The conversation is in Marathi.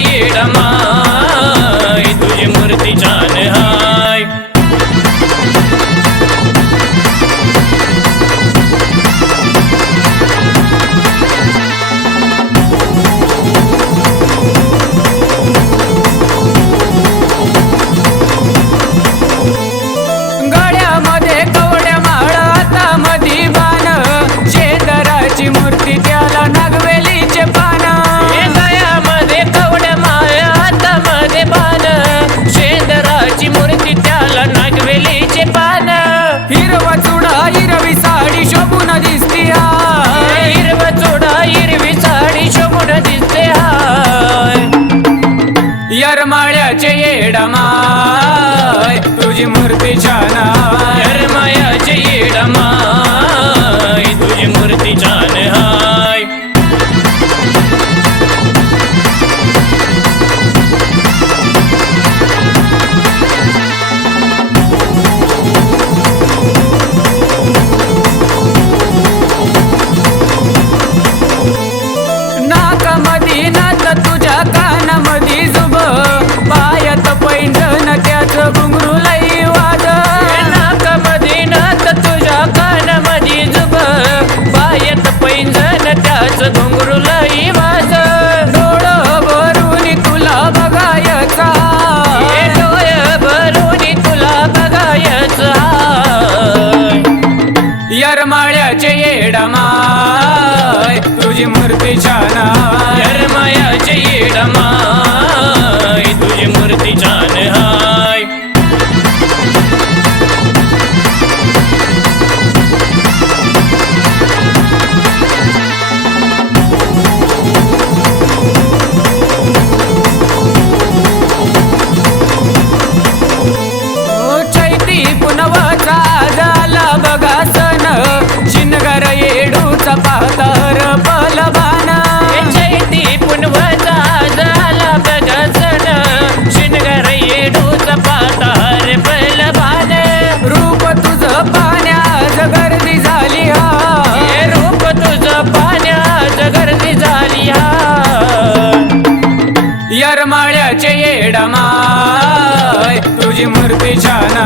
చేయడమా oye, muerte. तुझी मरते छान